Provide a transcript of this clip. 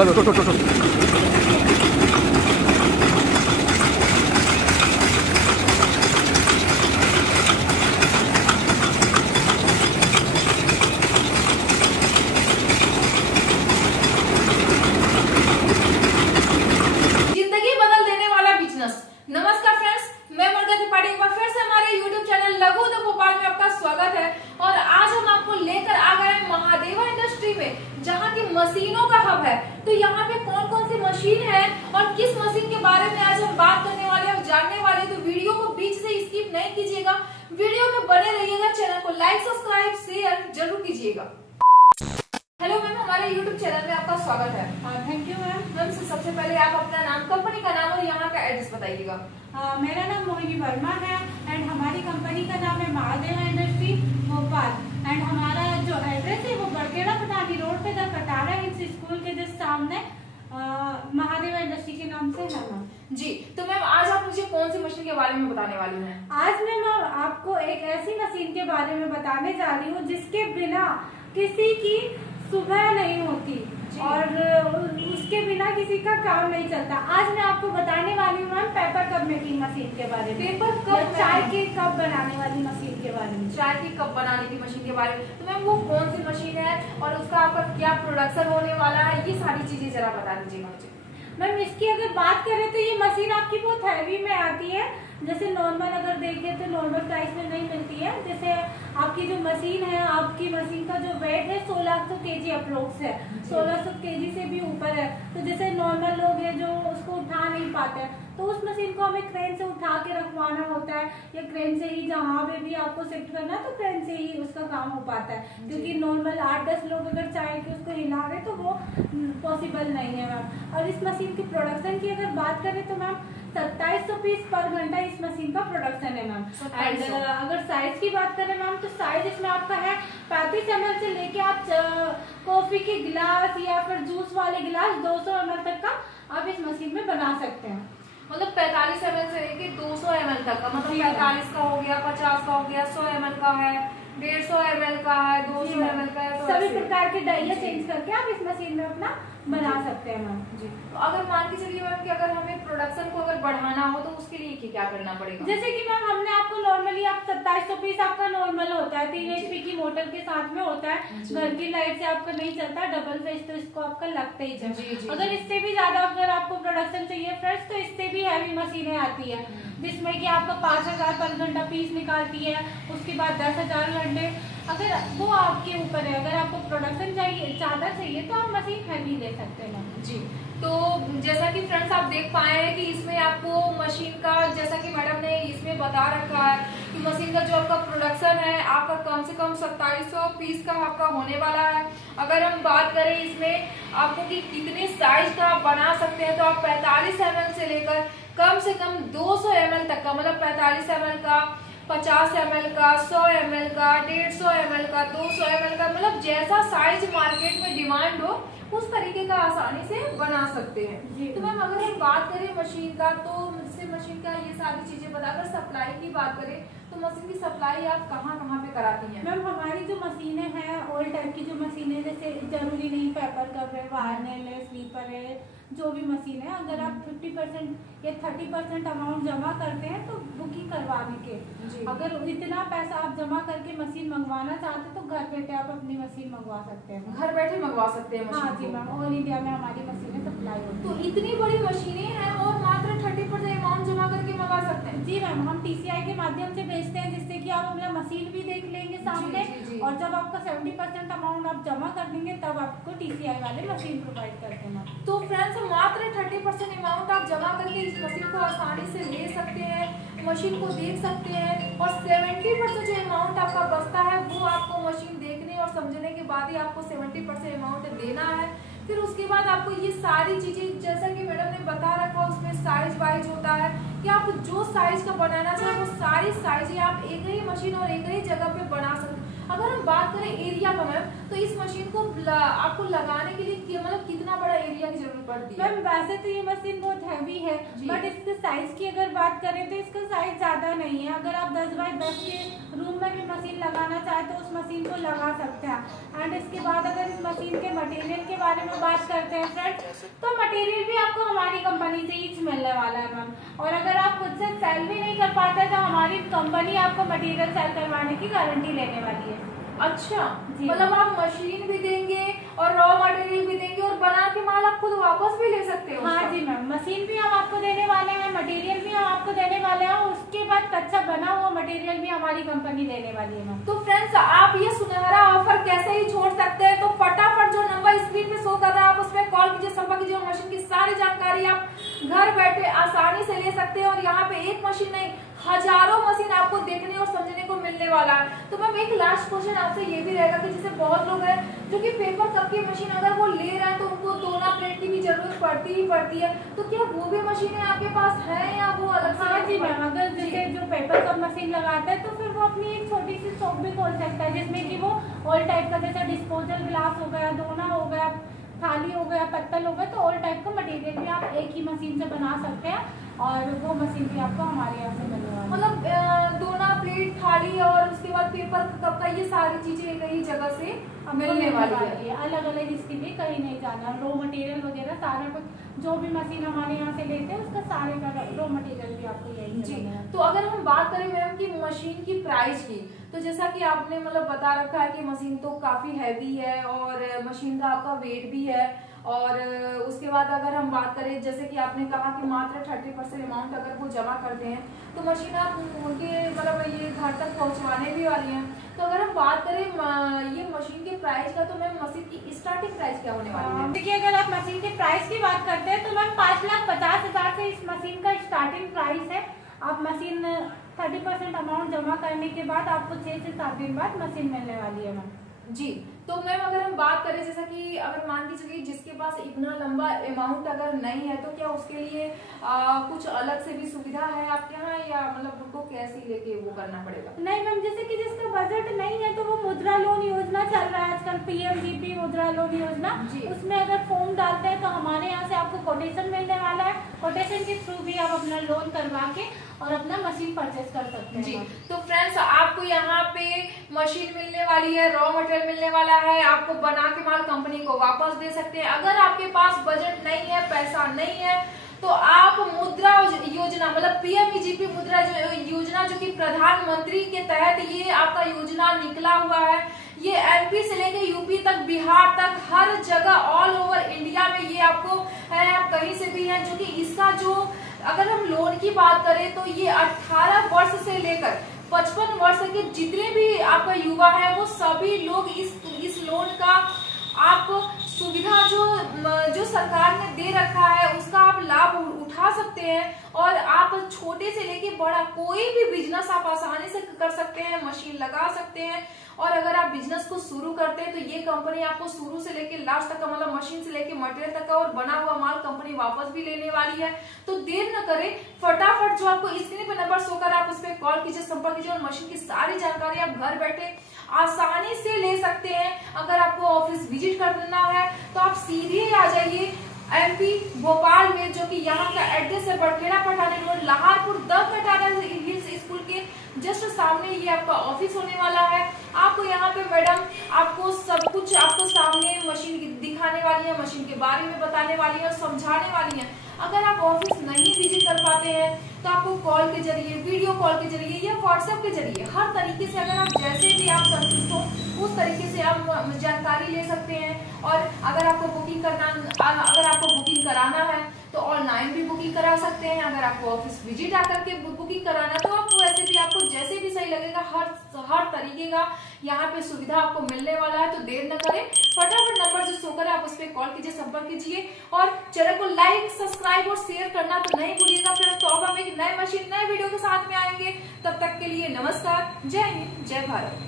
नमस्कार फ्रेंड्स, मैं मुर्गा त्रिपाठी एक बार फिर से हमारे YouTube चैनल लघु उद्योग भोपाल में आपका स्वागत है। और आज हम आपको लेकर आ गए हैं महादेवा इंडस्ट्री में, जहां की मशीनों का हब है। तो यहाँ पे कौन कौन सी मशीन है और किस मशीन के बारे में आज हम बात करने वाले हैं और जानने वाले हैं। तो वीडियो को बीच से स्किप नहीं कीजिएगा, वीडियो में बने रहिएगा, चैनल को लाइक सब्सक्राइब शेयर जरूर कीजिएगा। हेलो मैम, हमारे YouTube चैनल में आपका स्वागत है। Thank you ma'am. मैम सबसे पहले आप अपना नाम, कंपनी का नाम और यहाँ का एड्रेस बताइएगा। मेरा नाम मोहिनी वर्मा है एंड हमारी कंपनी का नाम है महादेवा इंडस्ट्री भोपाल एंड हमारा जो एड्रेस है वो बड़केड़ा पटानी रोड पे कटारा हिल्स स्कूल के जस्ट सामने महादेवा इंडस्ट्री के नाम से है मैम। जी, तो मैम आज आप मुझे कौन सी मशीन के बारे में बताने वाली हैं? आज मैं आपको एक ऐसी मशीन के बारे में बताने जा रही हूँ जिसके बिना किसी की सुबह नहीं होती और उसके बिना किसी का काम नहीं चलता। आज मैं आपको बताने वाली हूँ ma'am paper cup making machine के बारे में। पेपर कप, चाय के कप बनाने वाली मशीन के बारे में। चाय के कप बनाने की मशीन के बारे में। तो मैम वो कौन सी मशीन है और उसका आपका क्या प्रोडक्शन होने वाला है, ये सारी चीजें जरा बता दीजिएगा मुझे। मैम इसकी अगर बात करें तो ये मशीन आपकी बहुत हैवी में आती है। जैसे नॉर्मल अगर देखें तो नॉर्मल प्राइस में नहीं मिलती है। जैसे आपकी जो मशीन है, आपकी मशीन का जो वेट है 1600 kg अप्रोक्स है, 1600 kg से भी ऊपर है। तो जैसे नॉर्मल लोग हैं जो उसको उठा नहीं पाते हैं तो उस मशीन को हमें क्रेन से उठा के रखवाना होता है या क्रेन से ही जहाँ पे भी आपको शिफ्ट करना है तो क्रेन से ही उसका काम हो पाता है। क्योंकि नॉर्मल 8-10 लोग अगर चाहे कि उसको हिला रहे तो वो पॉसिबल नहीं है मैम। और इस मशीन की प्रोडक्शन की अगर बात करें तो मैम 2700 पीस पर घंटा इस मशीन का प्रोडक्शन है मैम। एंड अगर साइज की बात करें मैम तो साइज इसमें आपका है 35 ml से लेके आप कॉफी के गिलास या फिर जूस वाले गिलास 200 ml तक का आप इस मशीन में बना सकते हैं। मतलब 45 ml से लेके 200 ml तक का, मतलब 45 का हो गया, 50 का हो गया, 100 ml का है, 150 ml का है, 200 ml का है। तो सभी प्रकार के डाइया चेंज करके आप इस मशीन में अपना बना सकते हैं मैम। जी, तो अगर मान के चलिए मैम कि अगर हमें प्रोडक्शन को अगर बढ़ाना हो तो उसके लिए क्या करना पड़ेगा? जैसे कि मैम हमने आपको नॉर्मली आप 2700 पीस आपका नॉर्मल होता है, 3 HP की मोटर के साथ में होता है। घर की लाइट से आपका नहीं चलता, डबल फेज तो इसको आपका लगता ही चाहिए। अगर इससे भी ज्यादा अगर आपको प्रोडक्शन चाहिए फ्रेंड्स तो इससे भी हैवी मशीनें आती है जिसमें कि आपका 5000 पर घंटा पीस निकालती है। उसके बाद 10,000 घंटे, अगर वो आपके ऊपर है। अगर आपको प्रोडक्शन चाहिए ज्यादा चाहिए तो आप मशीन हैवी ले सकते हैं जी। तो जैसा कि फ्रेंड्स आप देख पाए हैं कि इसमें आपको मशीन का, जैसा कि मैडम ने इसमें बता रखा है कि मशीन का जो आपका प्रोडक्शन है आपका कम से कम 2700 पीस का आपका होने वाला है। अगर हम बात करें इसमें आपको कि कितने साइज का आप बना सकते हैं तो आप 45 ml से लेकर कम से कम 200 ml तक का, मतलब 45 ml का, 50 ml का, 100 ml का, 150 ml का, 200 ml का, मतलब जैसा साइज मार्केट में डिमांड हो उस तरीके का आसानी से बना सकते हैं। तो मैम अगर हम बात करें मशीन का, तो जैसे मशीन का ये सारी चीजें बताकर सप्लाई की बात करें तो मशीन की सप्लाई आप कहाँ कहाँ पे कराती हैं? मैम हमारी जो मशीनें हैं ओल्ड टाइप की जो मशीनें, जैसे जरूरी नहीं पेपर कप है, वार्नर है, स्लीपर है, जो भी मशीन है, अगर आप 50% या 30% अमाउंट जमा करते हैं तो बुकिंग करवाने के, अगर इतना पैसा आप जमा करके मशीन मंगवाना चाहते हैं तो घर बैठे आप अपनी मशीन मंगवा सकते हैं। घर बैठे मंगवा सकते हैं मशीन? हाँ जी मैम, ऑल इंडिया में हमारी मशीनें सप्लाई होती है। तो इतनी बड़ी मशीनें हैं और मात्र 30% अमाउंट जमा करके मंगवा सकते हैं? जी मैम, हम TCI के माध्यम से भेजते हैं जिससे कि आप अपना मशीन भी देख लेंगे सामने। और जब आपका 70% अमाउंट आप जमा कर देंगे तब आपको TCI वाले मशीन प्रोवाइड करते हैं। तो फ्रेंड्स मात्र 30% अमाउंट आप जमा करके इस मशीन को आसानी से ले सकते हैं, मशीन को देख सकते हैं और 70% जो अमाउंट आपका बचता है वो आपको मशीन देखने और समझने के बाद ही आपको 70% अमाउंट देना है। फिर उसके बाद आपको ये सारी चीजें, जैसा कि मैडम ने बता रखा, उसमें साइज वाइज होता है कि आप जो साइज का बनाना चाहें वो सारी साइजें आप एक ही मशीन और एक ही जगह पे बना सकते हैं। अगर हम बात करें एरिया का मैम, तो इस मशीन को आपको लगाने के लिए मतलब कितना बड़ा एरिया की जरूरत पड़ दिया। मैम वैसे तो ये मशीन बहुत हैवी है, बट इसके साइज की अगर बात करें तो इसका साइज ज्यादा नहीं है। अगर आप 10 बाय 10 के रूम में भी मशीन लगाना चाहे तो उस मशीन को लगा सकते हैं। एंड इसके बाद अगर इस मशीन के मटेरियल के बारे में बात करते हैं फ्रेंड्स, तो मटेरियल भी आपको हमारी कंपनी से ही मिलने वाला है मैम। और अगर आप खुद से सेल भी नहीं कर पाते तो हमारी कंपनी आपको मटेरियल सेल करवाने की गारंटी लेने वाली है। अच्छा, मतलब आप मशीन भी देंगे और रॉ मटेरियल भी देंगे और बना के माल आप खुद वापस भी ले सकते हो? हाँ जी मैम, मशीन भी हम आपको देने वाले हैं, मटेरियल भी हम आपको देने वाले हैं, उसके बाद कच्चा बना हुआ मटेरियल भी हमारी कंपनी देने वाली है मैम। तो फ्रेंड्स, आप ये सुनहरा ऑफर कैसे ही छोड़ सकते हैं? तो फटाफट जो नंबर स्क्रीन पे शो कर रहा है आप उस पर कॉल कीजिए, संपर्क कीजिए। मशीन की सारी जानकारी आप घर बैठे आसानी से ले सकते हैं और यहाँ पे एक मशीन नहीं, हजारों मशीन आपको देखने और समझने को मिलने वाला है। तो मैम एक लास्ट क्वेश्चन आपसे ये भी रहेगा कि जैसे बहुत लोग हैं जो कि पेपर कप की मशीन अगर वो ले रहे हैं तो उनको दोना प्लेट की भी जरूरत पड़ती ही पड़ती है, तो क्या वो भी मशीनें आपके पास है या वो अलग से? हाँ जी मैम, अगर जैसे जो पेपर कप मशीन लगाता है तो फिर वो अपनी एक छोटी सी शॉप भी खोल सकता है, जिसमें कि वो ऑल टाइप का जैसे डिस्पोजल ग्लास हो गया, दोना हो गया, थाली हो गया, पत्तल हो गया, तो ऑल टाइप का मटेरियल भी आप एक ही मशीन से बना सकते हैं और वो मशीन भी आपको हमारे यहाँ से मिलने वाली है। मतलब दोना प्लेट, थाली और उसके बाद पेपर कप का ये सारी चीजें एक ही जगह से मिलने वाली है। अलग अलग इसके लिए कहीं नहीं जाना। रॉ मटेरियल वगैरह सारा कुछ जो भी मशीन हमारे यहाँ से लेते हैं उसका सारे का रॉ मटेरियल भी आपको यही जी। है। तो अगर हम बात करें मैम की मशीन की प्राइस की, तो जैसा कि आपने मतलब बता रखा है कि मशीन तो काफी हैवी है और मशीन का आपका वेट भी है, और उसके बाद अगर हम बात करें जैसे कि आपने कहा कि मात्र 30% अमाउंट अगर वो जमा करते हैं तो मशीन आप उनके मतलब ये घर तक पहुंचवाने भी वाली हैं। तो अगर हम बात करें ये मशीन के प्राइस का, तो मैम मशीन की स्टार्टिंग प्राइस क्या होने वाली है? देखिए, अगर आप मशीन के प्राइस की बात करते हैं तो मैम 5,50,000 से इस मशीन का स्टार्टिंग प्राइस है। आप मशीन 30% अमाउंट जमा करने के बाद आपको 6 से 7 दिन बाद मशीन मिलने वाली है मैम। जी। तो मैम अगर हम बात करें जैसा कि अगर मान के चलिए जिसके पास इतना लंबा अमाउंट अगर नहीं है तो क्या उसके लिए कुछ अलग से भी सुविधा है आपके यहाँ, या मतलब उनको कैसे लेके वो करना पड़ेगा? नहीं मैम, जैसे कि जिसका बजट नहीं है तो वो मुद्रा लोन योजना चल रहा है आजकल, PMGP मुद्रा लोन योजना, उसमें अगर फॉर्म डालते हैं तो हमारे यहाँ से आपको कोटेशन मिलने वाला है। कोटेशन के थ्रू भी आप अपना लोन करवा के और अपना मशीन परचेज कर सकते हैं। जी। तो फ्रेंड्स, आपको यहाँ पे मशीन मिलने वाली है, रॉ मटेरियल मिलने वाला है, आपको बना के माल कंपनी को वापस दे सकते हैं। अगर आपके पास बजट नहीं है, पैसा नहीं है, तो आप मुद्रा योजना मतलब PMGP मुद्रा योजना जो कि प्रधानमंत्री के तहत ये आपका योजना निकला हुआ है, ये MP से लेके UP तक, बिहार तक, हर जगह ऑल ओवर इंडिया में ये आपको है, आप कहीं से भी है। जो कि इसका जो अगर हम लोन की बात करें तो ये 18 वर्ष से लेकर 55 वर्ष के जितने भी आपका युवा है वो सभी लोग इस लोन का आप सुविधा जो सरकार ने दे रखा है उसका आप लाभ उठा सकते हैं। और आप छोटे से लेके बड़ा कोई भी बिजनेस आप आसानी से कर सकते हैं, मशीन लगा सकते हैं। और अगर आप बिजनेस को शुरू करते हैं तो ये कंपनी आपको शुरू से लेके लास्ट तक का मतलब मशीन से लेके मटेरियल तक का और बना हुआ माल कंपनी वापस भी लेने वाली है। तो देर न करें, फटाफट जो आपको स्क्रीन पे नंबर शो कर आप उस पर कॉल कीजिए, संपर्क कीजिए और मशीन की सारी जानकारी आप घर बैठे आसानी से ले सकते हैं। अगर आपको ऑफिस विजिट करना है तो आप सीधे आ जाइए MP भोपाल में, जो कि यहाँ का एड्रेस है Barkheda Pathani road, Lahaurpur, the Katara hills school के जस्ट सामने ये आपका ऑफिस होने वाला है। आपको यहाँ पे मैडम आपको सब कुछ आपको सामने मशीन दिखाने वाली है, मशीन के बारे में बताने वाली है और समझाने वाली है। अगर आप ऑफिस नहीं विजिट कर पाते हैं तो आपको कॉल के जरिए, वीडियो कॉल के जरिए या व्हाट्सएप के जरिए हर तरीके से अगर आप जैसे भी आप संतुष्ट हो उस तरीके से आप जानकारी ले सकते हैं। और अगर आपको बुकिंग कराना है तो ऑनलाइन भी बुकिंग करा सकते हैं। अगर आपको ऑफिस विजिट आकर के बुकिंग कराना है तो आप वैसे भी आपको जैसे भी सही लगेगा हर तरीके का यहाँ पे सुविधा आपको मिलने वाला है। तो देर न करें, फटाफट नंबर जो शो करे आप उस पर कॉल कीजिए, संपर्क कीजिए और चैनल को लाइक, सब्सक्राइब और शेयर करना तो नहीं भूलिएगा फ्रेंड्स। तो अब हम एक नए मशीन, नए वीडियो के साथ में आएंगे। तब तक के लिए नमस्कार, जय हिंद, जय भारत।